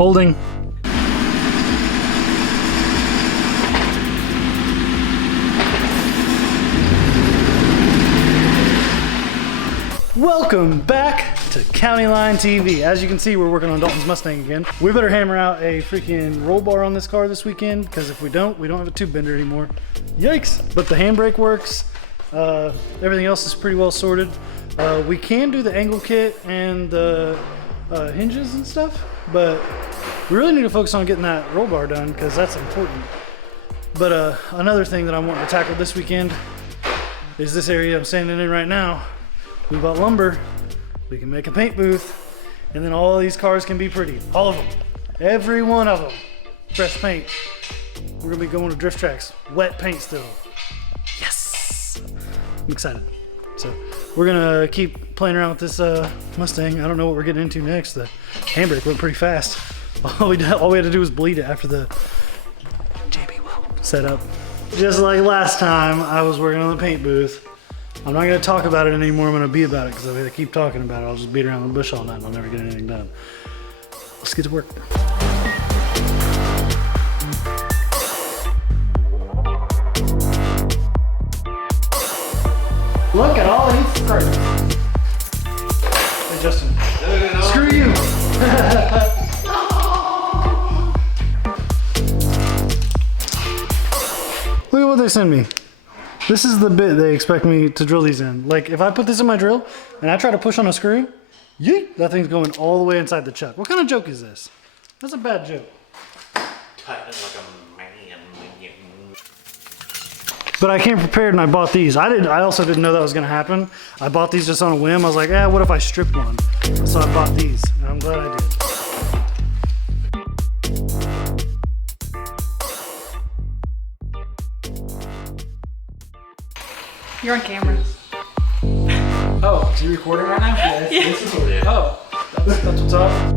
Holding. Welcome back to CountyLine TV. As you can see, we're working on Dalton's Mustang again. We better hammer out a freaking roll bar on this car this weekend, because if we don't have a tube bender anymore. Yikes! But the handbrake works. Everything else is pretty well sorted. We can do the angle kit and the hinges and stuff, but we really need to focus on getting that roll bar done, because that's important. But another thing that I'm wanting to tackle this weekend is this area I'm standing in right now. We bought lumber, we can make a paint booth, and then all of these cars can be pretty. All of them. Every one of them. Fresh paint. We're gonna be going to drift tracks. Wet paint still. Yes! I'm excited. So we're gonna keep playing around with this Mustang. I don't know what we're getting into next. The handbrake went pretty fast. All we had to do was bleed it after the JB weld setup. Just like last time, I was working on the paint booth. I'm not going to talk about it anymore. I'm going to be about it, because if I keep talking about it, I'll just beat around the bush all night and I'll never get anything done. Let's get to work. Look at all these screws. Hey Justin, screw you. Look at what they send me. This is the bit they expect me to drill these in. Like, if I put this in my drill and I try to push on a screw, yeet, that thing's going all the way inside the chuck. What kind of joke is this? That's a bad joke. But I came prepared and I bought these. I also didn't know that was gonna happen. I bought these just on a whim. I was like, what if I stripped one? So I bought these, and I'm glad I did. You're on camera. Oh, is he recording right now? Yes. Oh, that's what's up.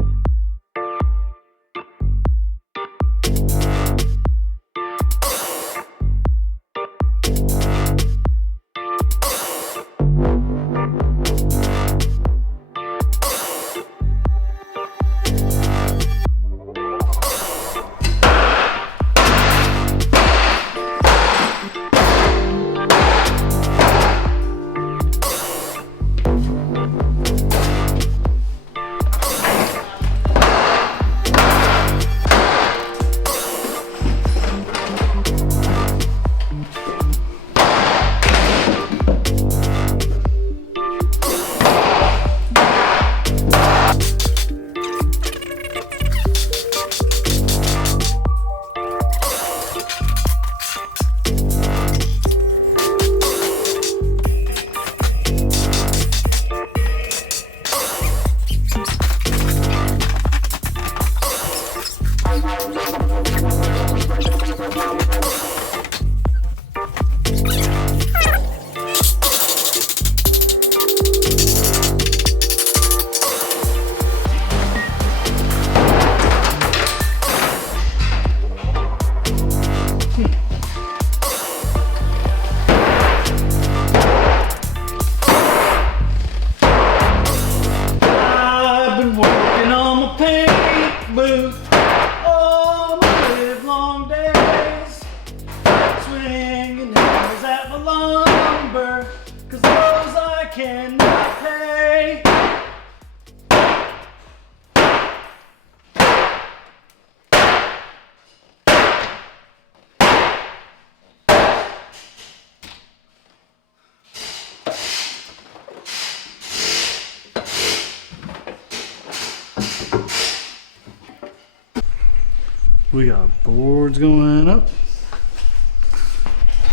We got boards going up,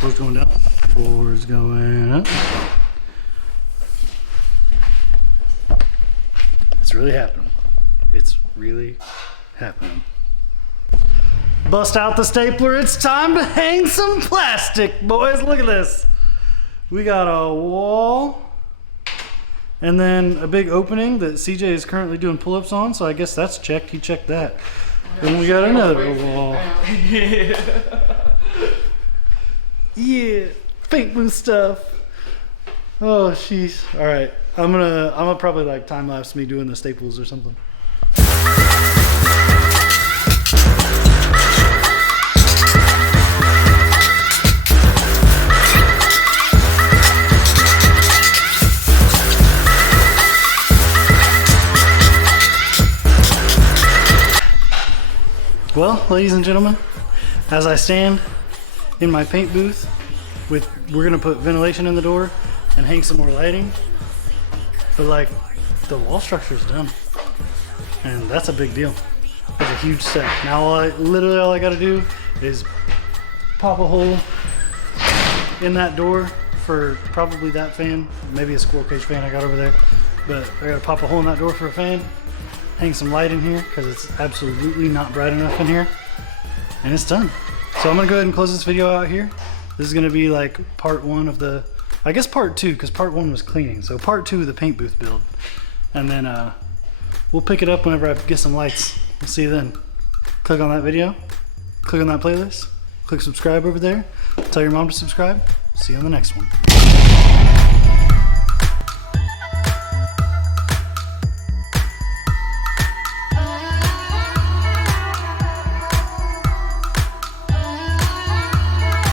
boards going down, boards going up. It's really happening. It's really happening. Bust out the stapler. It's time to hang some plastic, boys. Look at this. We got a wall and then a big opening that CJ is currently doing pull-ups on, so I guess that's checked. He checked that. Then we got another wall. Yeah, paint booth stuff. Oh, jeez. All right, I'm gonna probably like time lapse me doing the staples or something. Well, ladies and gentlemen, as I stand in my paint booth, we're gonna put ventilation in the door and hang some more lighting. But like, the wall structure is done, and that's a big deal. That's a huge step. Now, literally all I gotta do is pop a hole in that door for probably that fan, maybe a squirrel cage fan I got over there. But I gotta pop a hole in that door for a fan, hang some light in here because it's absolutely not bright enough in here, and it's done. So I'm gonna go ahead and close this video out here. This is gonna be like part one of the, I guess part two, because part one was cleaning. So part two of the paint booth build. And then we'll pick it up whenever I get some lights. We'll see you then. Click on that video, click on that playlist, click subscribe over there, tell your mom to subscribe. See you on the next one.